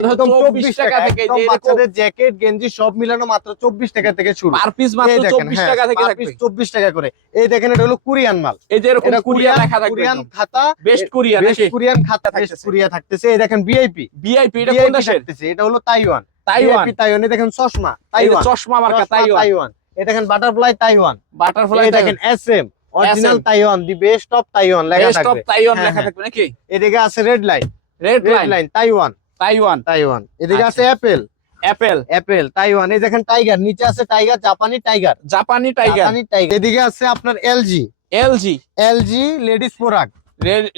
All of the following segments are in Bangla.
একদম 24 টাকা থেকে বাচ্চাদের জ্যাকেট গেঞ্জি সব মিলানো মাত্র চব্বিশ টাকা থেকে শুরু। পার পিস মাত্র এই দেখেন, 24 হ্যাঁ, টাকা থেকে per থাকবে piece 24 টাকা করে। এই দেখেন এটা হলো কোরিয়ান মাল। এই যে এরকম এটা লেখা থাকবে কোরিয়ান খাতা বেস্ট কুরিয়া বেস্ট কোরিয়ান খাতা বেস্ট কোরিয়া থাকতেছে। এই দেখেন ভিআইপি ভিআইপি এটা কোন দেশের? এটা হলো তাইওয়ান। তাইওয়ান। VIP দেখেন চশমা এই তাইওয়ান। চশমা মার্কা চশমা তাইওয়ান। তাইওয়ান। এই দেখেন বাটারফ্লাই তাইওয়ান। বাটারফ্লাই দেখেন SM original Taiwan the best of Taiwan লেখা বেস্ট অফ তাইওয়ান হ্যাঁ, লেখা হ্যাঁ। থাকবে নাকি? এদিকে আছে red line red line Taiwan. Taiwan. Taiwan. এদিকে আচ্ছা। আছে অ্যাপেল। অ্যাপেল। Apple Taiwan. এই দেখেন টাইগার নিচে আছে টাইগার জাপানি টাইগার। জাপানি টাইগার। জাপানি টাইগার। এদিকে আছে আপনার LG. LG. LG ladies product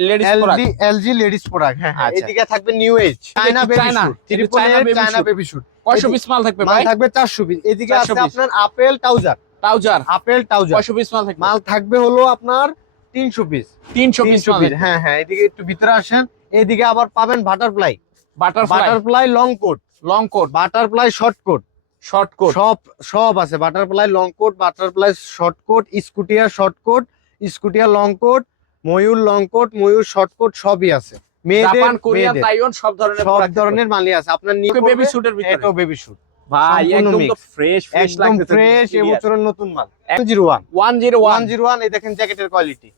ladies LG LG ladies product হ্যাঁ হ্যাঁ আচ্ছা। এদিকে থাকবে new age. China baby suit China এর baby China suit। Baby suit কয়শো piece মাল থাকবে মাল থাকবে 400 পিস এদিকে 400 আছে আপনার আপেল ট্রাউজার। ট্রাউজার। আপেল কয়শো পিস মাল থাকবে? মাল থাকবে হলো আপনার 300 পিস তিনশো পিস 300 পিস হ্যাঁ হ্যাঁ এদিকে একটু ভিতরে আসেন। এদিকে আবার পাবেন butterfly butterfly long coat long coat butterfly short coat short coat সব সব আছে. Butterfly long coat butterfly short coat স্কুটিয়ার short coat স্কুটিয়ার long coat Mayur long coat Mayur short coat সবই আছে। মেয়েদের কোরিয়া তাইওয়ান সব ধরনের সব ধরনের মালই আছে। আপনার থাকবে। বেবি স্যুটের ভিতরে? এটাও বেবি শুট ভাই একদম তো। ফ্রেশ ফ্রেশ একদম লাগতেছে ফ্রেশ এবছরের নতুন মাল। Zero one 101 one zero one এই দেখেন জ্যাকেটের কোয়ালিটি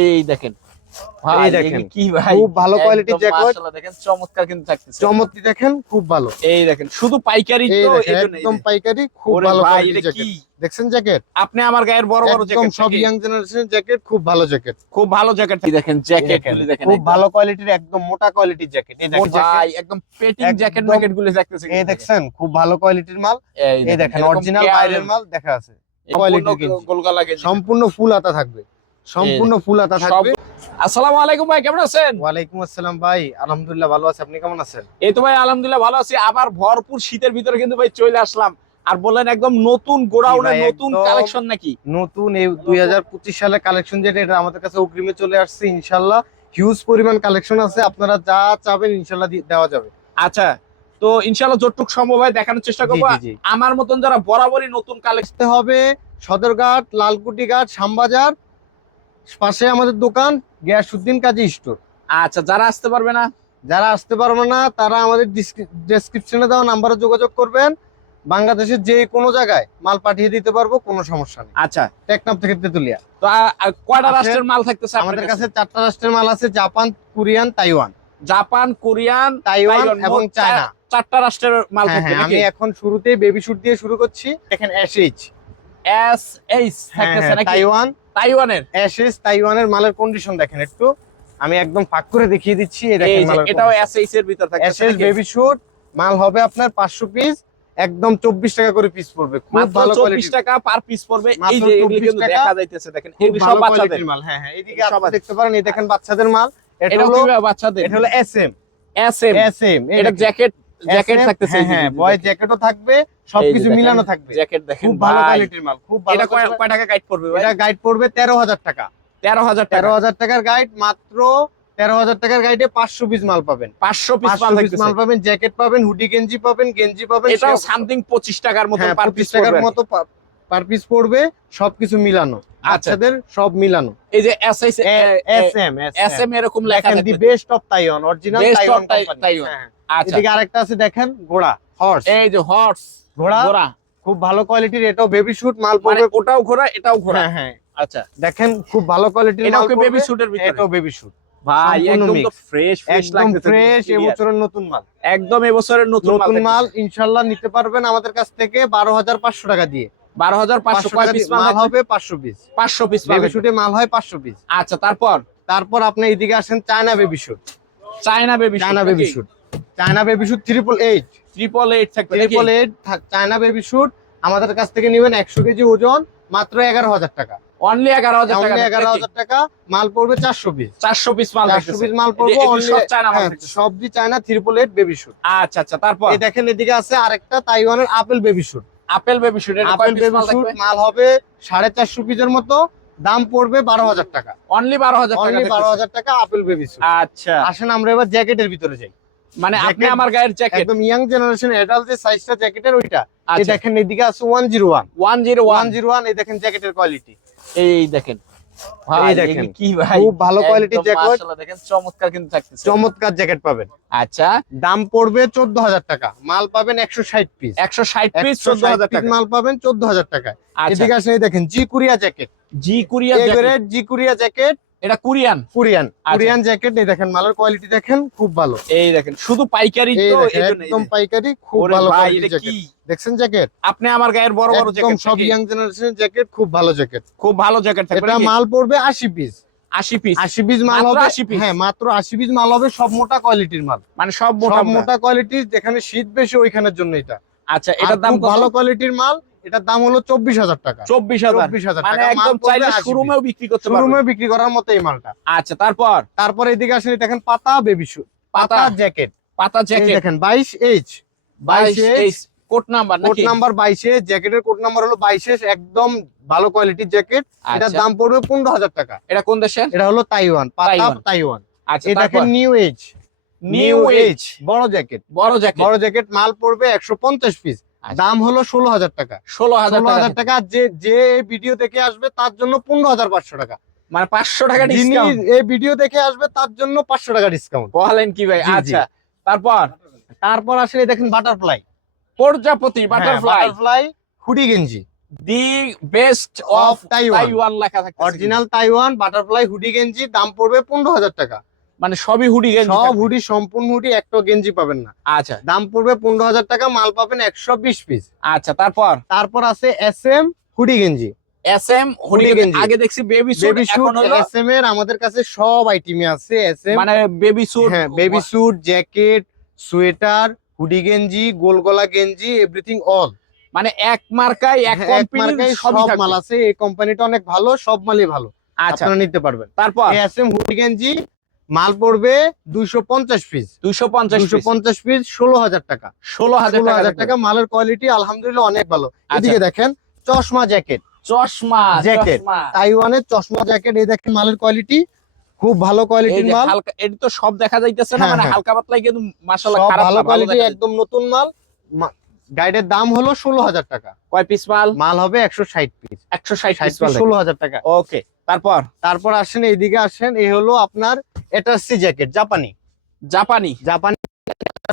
এই দেখেন। এই দেখেন। কি ভাই? খুব ভালো কোয়ালিটির জ্যাকেট দেখেন চমৎকার কিন্তু থাকতেছে। চমৎতি দেখেন খুব ভালো। এই দেখেন শুধু পাইকারি তো একদম পাইকারি খুব ভালো ভাই জ্যাকেট দেখছেন জ্যাকেট আপনি আমার গায়ের বড় বড় জ্যাকেট সব ইয়াং জেনারেশনের জ্যাকেট খুব ভালো জ্যাকেট খুব ভালো জ্যাকেট দেখেন জ্যাকেট দেখেন খুব ভালো কোয়ালিটির একদম মোটা কোয়ালিটির জ্যাকেট এই দেখেন ভাই একদম পেটিং জ্যাকেট ম্যাকেট গুলি এই দেখছেন খুব ভালো কোয়ালিটির মাল। এই দেখেন অরিজিনাল বাইরের মাল দেখা আছে। সম্পূর্ণ ফুল আতা থাকবে। সম্পূর্ণ ফুল হাতা থাকবে। আসসালামু আলাইকুম ভাই কেমন আছেন? ওয়ালাইকুম আসসালাম ভাই আলহামদুলিল্লাহ ভালো আছে আপনি কেমন আছেন? এই তো ভাই আলহামদুলিল্লাহ ভালো আছি। আবার ভরপুর শীতের ভিতরে কিন্তু ভাই চলে আসলাম। আর বললেন একদম নতুন ভাই, নতুন কালেকশন নাকি? নতুন এই দুই সালের কালেকশন যেটা এটা আমাদের কাছে অগ্রিমে চলে আসছে ইনশাল্লাহ হিউজ পরিমাণ কালেকশন আছে আপনারা যা চাবেন ইনশাল্লাহ দি- দেওয়া যাবে। আচ্ছা তো ইনশাআল্লাহ যতটুক সম্ভব হয় দেখানোর চেষ্টা করব। আমার মতন যারা বরাবরই নতুন কালেকশন হবে সদরঘাট লালকুটি ঘাট শ্যামবাজার পাশে আমাদের দোকান গিয়াসুদ্দিন কাজী স্টোর। আচ্ছা যারা আসতে পারবে না? যারা আসতে পারবে না তারা আমাদের ডেসক্রিপশনে দেওয়া নাম্বারে যোগাযোগ করবেন। বাংলাদেশের যে কোনো জায়গায় মাল পাঠিয়ে দিতে পারব কোনো সমস্যা নেই। আচ্ছা। টেকনাফ থেকে তেতুলিয়া। তো কয়টা রাষ্ট্রের মাল থাকতেছে আমাদের কাছে? চারটা রাষ্ট্রের মাল আছে Japan Korean Taiwan. Japan Korean Taiwan এবং চায়না। চারটা রাষ্ট্রের মাল হ্যাঁ, থাকবে হ্যাঁ, আমি এখন শুরুতেই বেবি শুট দিয়ে শুরু করছি। দেখেন অ্যাশেজ এস এইচ থাকতেছে নাকি? তাইওয়ান তাইওয়ানের? অ্যাশেজ তাইওয়ানের মালের কন্ডিশন দেখেন একটু। আমি একদম ফাঁক করে দেখিয়ে দিচ্ছি এই এই দেখেন এটাও এর ভিতর অ্যাশেজ বেবি শুট মাল হবে আপনার পাঁচশো পিস একদম চব্বিশ টাকা করে পিস পড়বে। খুব ভালো 24 টাকা পার পিস পড়বে। এই যে এগুলি কিন্তু দেখা যাইতেছে দেখেন এগুলি সব বাচ্চাদের। মাল। হ্যাঁ হ্যাঁ আপনারা দেখতে পারেন এই দেখেন বাচ্চাদের। মাল। এটা হলো বাচ্চাদের? এটা হলো এসএম এসএম এসএম এটা জ্যাকেট জ্যাকেট থাকতেছে হ্যাঁ বয় জ্যাকেটও থাকবে সবকিছু মিলানো থাকবে। জ্যাকেট দেখেন খুব ভালো কোয়ালিটির মাল খুব ভালো এটা কয় টাকা গাইড পড়বে এটা গাইড পড়বে তেরো হাজার টাকা। 13000 টাকা। তেরো হাজার টাকার গাইড মাত্র তেরো হাজার টাকার গাইডে পাঁচশো পিস মাল পাবেন। 500 পিস মাল পাঁচশো পিস মাল পাবেন জ্যাকেট পাবেন হুডি গেঞ্জি পাবেন গেঞ্জি পাবেন এটাও সামথিং 25 টাকার মতো হ্যাঁ পার পঁচিশ পিস টাকার মতো পার পিস পড়বে সবকিছু মিলানো। আচ্ছা। বাচ্চাদের সব মিলানো। এই যে S S M S M এরকম লেখা the best of Taiwan original Taiwan Tai- company Taiwan। এদিকে আরেকটা আছে দেখেন ঘোড়া হর্স এই যে হর্স ঘোড়া ঘোড়া। খুব ভালো কোয়ালিটির এটাও বেবি শুট মাল পড়বে ওটাও ঘোড়া এটাও ঘোড়া। হ্যাঁ আচ্ছা। দেখেন খুব ভালো কোয়ালিটির এটাও বেবি পড়বে ভিতরে? এটাও বেবি শুট ভাই একদম তো ফ্রেশ ফ্রেশ লাগতেছে ফ্রেশ এবছরের নতুন মাল। একদম এবছরের নতুন নতুন মাল মাল ইনশাল্লাহ নিতে পারবেন আমাদের কাছ থেকে বারো হাজার পাঁচশো টাকা দিয়ে। বারো হাজার পাঁচশো পিস মাল হবে পাঁচশো পিস 500 পিস বেবি শুটে মাল হয় পাঁচশো পিস আচ্ছা তারপর? তারপর আপনি এদিকে আসেন China baby suit China baby China baby suit China baby suit triple eight triple eight থাকবে triple eight China baby suit আমাদের কাছ থেকে নেবেন একশো কেজি ওজন মাত্র এগারো হাজার টাকা। অনলি 11000 টাকা এগারো হাজার টাকা মাল পড়বে চারশো পিস 400 পিস মাল চারশো পিস মাল পড়বে। সবজি China triple eight baby suit আচ্ছা আচ্ছা তারপর? এই দেখেন এদিকে আছে আরেকটা তাইওয়ানের apple baby suit apple baby suit apple baby suit মাল হবে সাড়ে চারশো পিসের মতো দাম পড়বে বারো হাজার টাকা। অনলি 12000 টাকা অনলি বারো হাজার টাকা আপেল বেবি শুট আচ্ছা। আসেন আমরা এবার জ্যাকেটের ভিতরে যাই। মানে আপনি আমার গায়ের জ্যাকেট একদম ইয়াং জেনারেশন এডাল্ট যে সাইজটা জ্যাকেটের ওইটা এই আচ্ছা। দেখেন এদিকে আছে one zero one one 101 zero one এই দেখেন জ্যাকেটের কোয়ালিটি এই দেখেন। ভাই, এই দেখেন, কি ভাই খুব ভালো কোয়ালিটির জ্যাকেট দেখেন চমৎকার কিন্তু থাকতেছে। চমৎকার জ্যাকেট পাবেন। আচ্ছা। দাম পড়বে চোদ্দ হাজার টাকা। মাল পাবেন একশো ষাট পিস একশো ষাট পিস একশো চোদ্দ হাজার টাকা। মাল পাবেন চোদ্দ হাজার টাকায়। আচ্ছা। এদিকে এই দেখেন জি কুরিয়া জ্যাকেট জি জ্যাকেট। জি কুরিয়া জ্যাকেট এটা কুরিয়ান। কোরিয়ান। আচ্ছা। কোরিয়ান জ্যাকেট এই দেখেন মালের কোয়ালিটি দেখেন খুব ভালো। এই দেখেন শুধু পাইকারি তো একদম পাইকারি খুব ভালো দেখছেন জ্যাকেট? আপনি আমার গায়ের বড় বড় জ্যাকেট সব ইয়াং জেনারেশনের জ্যাকেট খুব ভালো জ্যাকেট। খুব ভালো জ্যাকেট থাকবে এটা মাল পড়বে আশি পিস 80 পিস আশি পিস মাল হবে 80 piece? হ্যাঁ মাত্র আশি পিস মাল হবে সব মোটা কোয়ালিটির মাল। মানে সব মোটা মোটা। কোয়ালিটির যেখানে শীত বেশি ওইখানের জন্য এটা। আচ্ছা এটার দাম ভালো কোয়ালিটির মাল এটার দাম হলো চব্বিশ হাজার টাকা। চব্বিশ হাজার। চব্বিশ হাজার মানে টাকা মাল একদম চাইলে শোরুমেও বিক্রি। করতে পারবে। বিক্রি করার মতো এই মালটা। আচ্ছা তারপর? তারপরে এদিকে আসেন দেখেন পাতা বেবি শু পাতা। জ্যাকেট পাতা জ্যাকেট দেখেন বাইশ এইচ বাইশ এইচ কোড নাম্বার নাকি? নাম্বার বাইশে জ্যাকেটের কোড নাম্বার হলো বাইশে একদম ভালো কোয়ালিটির জ্যাকেট এটার আচ্ছা দাম পড়বে পনেরো হাজার টাকা। এটা কোন দেশের? এটা হলো তাইওয়ান পাতা তাইওয়ান। আচ্ছা দেখেন নিউ এজ নিউ এজ বড় জ্যাকেট বড় জ্যাকেট বড় জ্যাকেট মাল পড়বে একশো পঞ্চাশ পিস আচ্ছা। দাম হলো ষোলো হাজার টাকা। ষোলো হাজার হাজার টাকা। যে যে ভিডিও দেখে আসবে তার জন্য পনেরো হাজার পাঁচশো টাকা। মানে পাঁচশো টাকা যিনি এই ভিডিও দেখে আসবে তার জন্য পাঁচশো টাকা ডিসকাউন্ট বলেন কি ভাই। আচ্ছা তারপর? তারপর আসলে দেখেন বাটারফ্লাই প্রজাপতি বাটারফ্লাই বাটারফ্লাই হুডি গেঞ্জি। দি বেস্ট অফ তাইওয়ান লেখা থাকে অরিজিনাল তাইওয়ান বাটারফ্লাই হুডি গেঞ্জি দাম পড়বে পনেরো হাজার টাকা। মানে সবই হুডি গেঞ্জি সব হুডি সম্পূর্ণ হুডি একটা গেঞ্জি পাবেন না। আচ্ছা। দাম পড়বে পনেরো হাজার টাকা মাল পাবেন একশো বিশ পিস আচ্ছা তারপর? তারপর আছে এস এম হুডি গেঞ্জি। এস এম হুডি গেঞ্জি। আগে দেখছি বেবি স্যুট এখন হলো এস এম এর আমাদের কাছে সব আইটেমে আছে এস এম মানে বেবি স্যুট হ্যাঁ baby suit jacket sweater hoodie গেঞ্জি গোল গলা গেঞ্জি এভরিথিং অল মানে এক মার্কায় এক এক কোম্পানির সব মাল আছে এই কোম্পানিটা অনেক ভালো সব মালই ভালো। আচ্ছা। আপনারা নিতে পারবেন। তারপর? এস এম হুডি গেঞ্জি মাল পড়বে দুইশো পঞ্চাশ পিস দুইশো পঞ্চাশ দুইশো পঞ্চাশ পিস ষোলো হাজার টাকা। ষোলো হাজার হাজার টাকা মালের কোয়ালিটি আলহামদুলিল্লাহ অনেক ভালো। আচ্ছা। এদিকে দেখেন চশমা জ্যাকেট চশমা জ্যাকেট। তাইওয়ানের চশমা জ্যাকেট এই দেখেন মালের কোয়ালিটি খুব ভালো কোয়ালিটির মাল। এটা তো সব দেখা যাইতেছে না হ্যাঁ, মানে হ্যাঁ। হালকা পাতলাই কিন্তু মাশাআল্লাহ খারাপ ভালো কোয়ালিটি একদম নতুন মাল। গাইডের দাম হলো ষোলো হাজার টাকা। কয় পিস মাল? মাল হবে একশো ষাট পিস একশো ষাট ষোলো হাজার টাকা। ওকে তারপর? তারপর আসেন এইদিকে আসেন এই হলো আপনার এটাসি জ্যাকেট জাপানি। জাপানি? জাপানি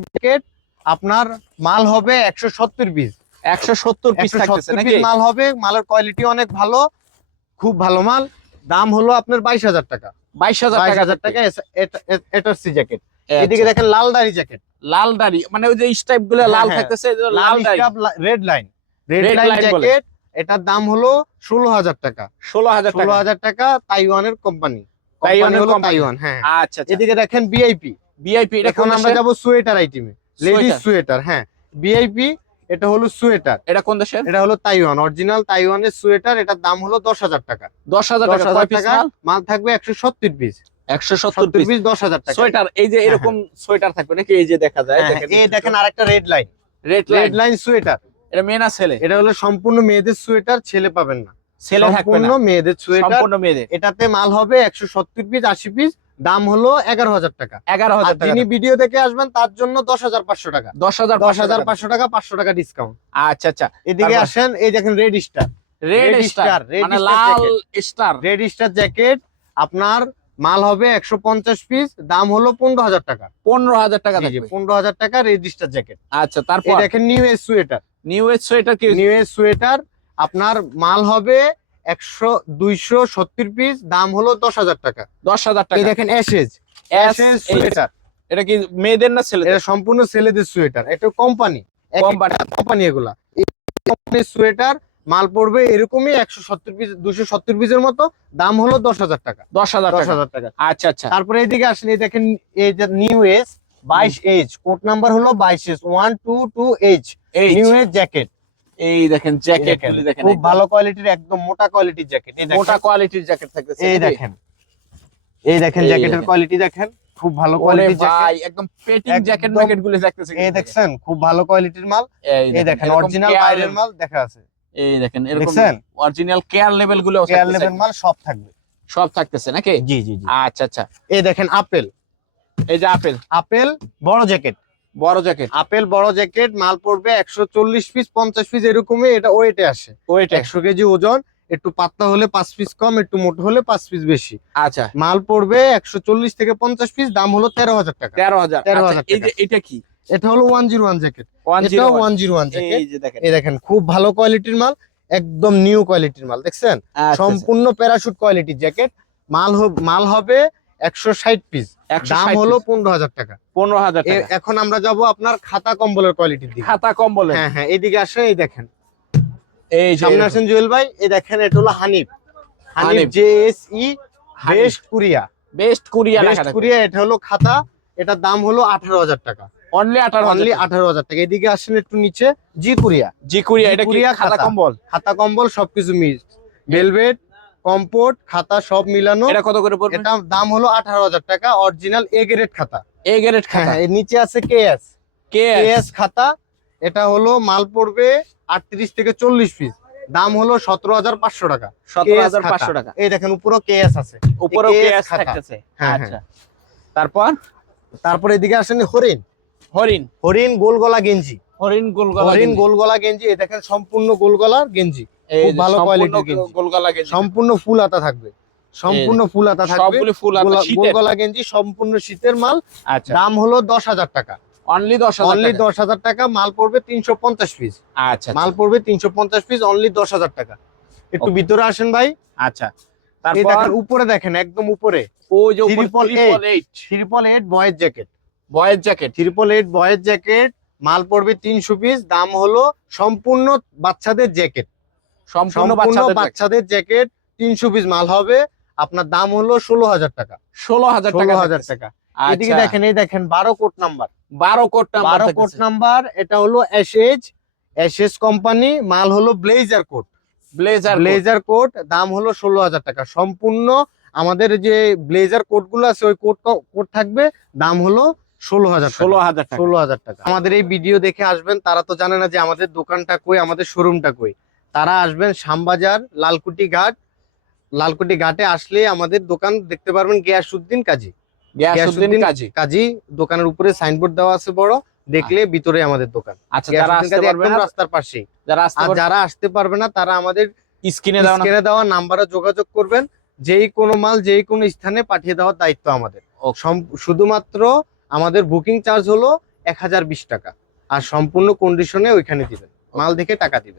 জ্যাকেট আপনার মাল হবে একশো সত্তর পিস একশো সত্তর পিস থাকতেছে মাল হবে মালের কোয়ালিটি অনেক ভালো খুব ভালো মাল। দাম হলো আপনার বাইশ হাজার টাকা। বাইশ হাজার বাইশ টাকা হাজার টাকা এটাসি জ্যাকেট। এদিকে এদিকে দেখেন লাল দাড়ি জ্যাকেট। লাল দাড়ি মানে ওই যে স্টাইপগুলো হ্যাঁ, লাল হ্যাঁ। থাকতেছে লাল লাল red line red line jacket এটার দাম হলো ষোলো হাজার টাকা। ষোলো হাজার ষোলো হাজার টাকা তাইওয়ানের কোম্পানি। তাইওয়ানের তাইওয়ান হ্যাঁ। আচ্ছা আচ্ছা। এদিকে দেখেন বিআইপি ভিআইপি এটা এখন আমরা যাব সোয়েটার আইটেমে। Ladies sweater. হ্যাঁ। বিআইপি এটা হলো সোয়েটার। এটা কোন দেশের? এটা হলো তাইওয়ান অরিজিনাল তাইওয়ানের সোয়েটার এটার দাম হলো দশ হাজার টাকা। দশ হাজার টাকা মাল? থাকবে একশো সত্তর পিস। একশো সত্তর পিস। দশ হাজার টাকা। সোয়েটার এই যে হ্যাঁ, এরকম সোয়েটার থাকবে নাকি? এই যে দেখা যায় হ্যাঁ, এই দেখেন আরেকটা red line red line sweater. এটা মেয়ে না ছেলে? এটা হলো সম্পূর্ণ মেয়েদের সোয়েটার ছেলে পাবেন না। ছেলে সম্পূর্ণ মেয়েদের সোয়েটার। সম্পূর্ণ মেয়েদের। এটাতে মাল হবে একশো সত্তর পিস আশি পিস দাম হলো এগারো হাজার টাকা। এগারো হাজার যিনি ভিডিও দেখে আসবেন তার জন্য দশ হাজার পাঁচশো টাকা। দশ হাজার দশ হাজার পাঁচশো টাকা পাঁচশো টাকা ডিসকাউন্ট আচ্ছা আচ্ছা। এদিকে আসেন এই দেখেন রেড স্টার রেড স্টার মানে লাল স্টার রেড স্টার জ্যাকেট আপনার মাল হবে একশো পঞ্চাশ পিস দাম হলো পনেরো হাজার টাকা। পনেরো হাজার টাকা পনেরো হাজার টাকা রেড স্টার জ্যাকেট আচ্ছা তারপর? দেখেন new age sweater. New age sweater কি? নিউ এজ সোয়েটার আপনার মাল হবে একশো দুইশো সত্তর পিস দাম হলো দশ হাজার টাকা। দশ হাজার টাকা। দেখেন অ্যাশেজ অ্যাশেজ। সোয়েটার এটা কি মেয়েদের না ছেলেদের? এটা সম্পূর্ণ ছেলেদের সোয়েটার এটা কোম্পানি কোম্পানি এগুলা। কোম্পানির সোয়েটার মাল পড়বে এরকমই একশো সত্তর পিস দুশো সত্তর পিসের মতো দাম হলো দশ হাজার টাকা। দশ হাজার দশ টাকা। হাজার টাকা। আচ্ছা আচ্ছা। তারপরে এইদিকে এই দেখেন এই যে নিউ এজ বাইশ এইচ কোড নাম্বার হলো বাইশ age one two two H এই নিউ এজ জ্যাকেট এই দেখেন জ্যাকেট দেখেন খুব ভালো কোয়ালিটির একদম মোটা কোয়ালিটির জ্যাকেট এই মোটা কোয়ালিটির জ্যাকেট থাকতেছে এই দেখেন। এই দেখেন জ্যাকেটের কোয়ালিটি দেখেন। খুব ভালো কোয়ালিটির জ্যাকেট একদম পেটিং জ্যাকেট ম্যাকেট গুলি থাকতেছে এই দেখছেন খুব ভালো কোয়ালিটির মাল। এই দেখেন অরিজিনাল বাইরের মাল দেখা আছে। এই দেখেন এরকম অরিজিনাল কেয়ার লেভেলগুলো কেয়ার লেভেল মাল সব থাকবে। সব থাকতেছে নাকি? জি জি জি। আচ্ছা আচ্ছা। এই দেখেন আপেল এই যে আপেল। আপেল বড় জ্যাকেট। বড় জ্যাকেট। আপেল বড় জ্যাকেট মাল পড়বে একশো চল্লিশ পিস পঞ্চাশ পিস এরকমই এটা ওয়েটে আসে। ওইটা একশো কেজি ওজন একটু পাতলা হলে পাঁচ পিস কম একটু মোটো হলে পাঁচ পিস বেশি। আচ্ছা। মাল পড়বে একশো চল্লিশ থেকে পঞ্চাশ পিস দাম হলো তেরো হাজার টাকা। তেরো হাজার। 13,000 আচ্ছা, যে এটা কি? এটা হলো one zero one jacket. One এটা ওয়ান জিরো ওয়ান জ্যাকেট। এই দেখেন। খুব ভালো কোয়ালিটির মাল একদম নিউ কোয়ালিটির মাল দেখছেন? আচ্ছা, সম্পূর্ণ প্যারাশুট কোয়ালিটির জ্যাকেট। মাল হব- মাল হবে একশো ষাট পিস দাম হলো পনেরো হাজার টাকা। পনেরো হাজার এখন আমরা যাব আপনার খাতা কম্বলের কোয়ালিটির দিকে। খাতা হ্যাঁ হ্যাঁ এইদিকে আসেন এই দেখেন। এই যে সামনে আসেন জুয়েল ভাই এই দেখেন এটা হলো Hanif. Hanif Hanif. J S E best Korea. Best Korea best Korea এটা হলো খাতা। এটার দাম হলো আঠারো হাজার টাকা। অনলি আঠারো অনলি আঠারো হাজার টাকা। এদিকে আসেন একটু নিচে। জি কুরিয়া। জি কুরিয়া এটা কুরিয়া খাতা খাতা। কম্বল? খাতা কম্বল সবকিছু মিক্স ভেলভেট কম্পোর্ট খাতা সব মিলানো। এটা কত করে পড়বে? এটা দাম হলো আঠারো হাজার টাকা অরিজিনাল এ গ্রেড খাতা। এ গ্রেড হ্যাঁ খাতা এর নিচে আছে কেএস কেএস খাতা এটা হলো মাল পড়বে আটত্রিশ থেকে চল্লিশ পিস দাম হলো সতেরো হাজার পাঁচশো টাকা। সতেরো KS হাজার খাতা। পাঁচশো টাকা। এই দেখেন উপরও কেএস আছে। উপরেও KS কেএস থাকতেছে। হ্যাঁ, আচ্ছা। তারপর? তারপরে এদিকে আসেন হরিণ। হরিণ। হরিণ গোলগলা গেঞ্জি। হরিণ গোলগলা হরিণ গোলগলা গোল গেঞ্জি এই দেখেন সম্পূর্ণ গোল গলার গেঞ্জি। খুব ভালো সম্পূর্ণ গেঞ্জি। সম্পূর্ণ ফুল আতা থাকবে। সম্পূর্ণ ফুল আতা থাকবে। ফুল গোলা- গলা গেঞ্জি সম্পূর্ণ শীতের মাল। আচ্ছা। দাম হলো দশ হাজার টাকা। অনলি দশ অনলি দশ হাজার টাকা মাল পড়বে তিনশো পঞ্চাশ পিস আচ্ছা মাল পড়বে তিনশো পঞ্চাশ পিস অনলি দশ হাজার টাকা। একটু. ভিতরে আসেন ভাই। আচ্ছা। তারপর উপরে দেখেন একদম উপরে। যে উপর Triple triple eight triple eight বয়ের জ্যাকেট বয়ের জ্যাকেট ট্রিপল এইট বয়ের জ্যাকেট মাল পড়বে তিনশো পিস দাম হলো সম্পূর্ণ বাচ্চাদের জ্যাকেট সম্পূর্ণ বাচ্চাদের জ্যাকেট তিনশো পিস মাল হবে। আপনার দাম হলো ষোলো হাজার টাকা। ষোলো হাজার ষোলো টাকা হাজার টাকা। এদিকে আচ্ছা, দেখেন এই দেখেন বারো কোট নাম্বার। বারো কোট বারো কোট নাম্বার এটা হলো এসএইচ এসএস কোম্পানি মাল হলো blazer coat blazer blazer coat দাম হলো ষোলো হাজার টাকা। সম্পূর্ণ আমাদের যে ব্লেজার কোটগুলো আছে ওই কোট কোট থাকবে দাম হলো ষোলো হাজার ষোলো হাজার ষোলো হাজার টাকা। আমাদের এই ভিডিও দেখে আসবেন তারা তো জানে না যে আমাদের দোকানটা কই আমাদের শোরুমটা কই। তারা আসবেন শ্যামবাজার লালকুটি ঘাট। লালকুটি ঘাটে আসলে আমাদের দোকান দেখতে পারবেন গিয়াসুদ্দিন কাজী। গিয়াসউদ্দিন কাজী? কাজী দোকানের উপরে সাইনবোর্ড দেওয়া আছে বড় দেখলে ভিতরে আমাদের দোকান। আচ্ছা যারা আসতে পারবে না রাস্তার পাশেই। যারা আসতে পারবে যারা আসতে পারবে না তারা আমাদের স্ক্রিনে স্ক্রিনে দেওয়া নাম্বারে যোগাযোগ করবেন। যেই কোনো মাল যেই কোনো স্থানে পাঠিয়ে দেওয়ার দায়িত্ব আমাদের। শুধুমাত্র আমাদের বুকিং চার্জ হলো এক হাজার বিশ টাকা। আর সম্পূর্ণ কন্ডিশনে ওইখানে দিবেন। মাল দেখে টাকা দিবেন।